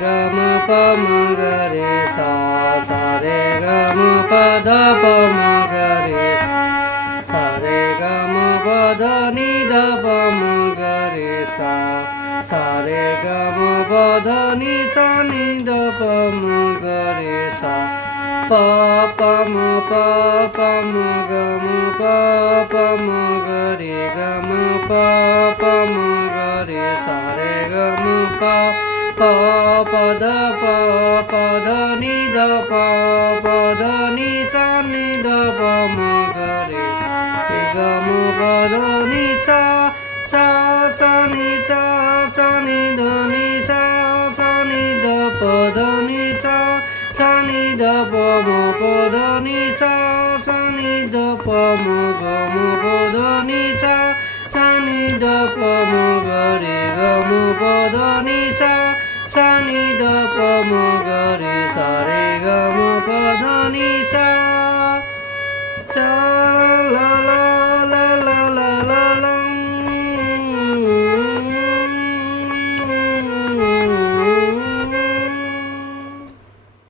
ga ma pa ma ga re sa re ga ma pa da pa ma ga re sa re ga ma pa da ni da pa ma ga re sa re ga ma pa da ni da pa ma ga re sa pa pa ma ga ma pa ma ga re pa ma ga re sa re ga ma pa da ni da ni da pa ma ga re ga ma pa da ni sa ni da ni ni da pa da ni ni da pa ma pa da ni ni da pa ma ga ma pa da ni ni da pa ma ga re ga ma pa da ni ni da pa ma ga re sa re ga ma pa da ni la la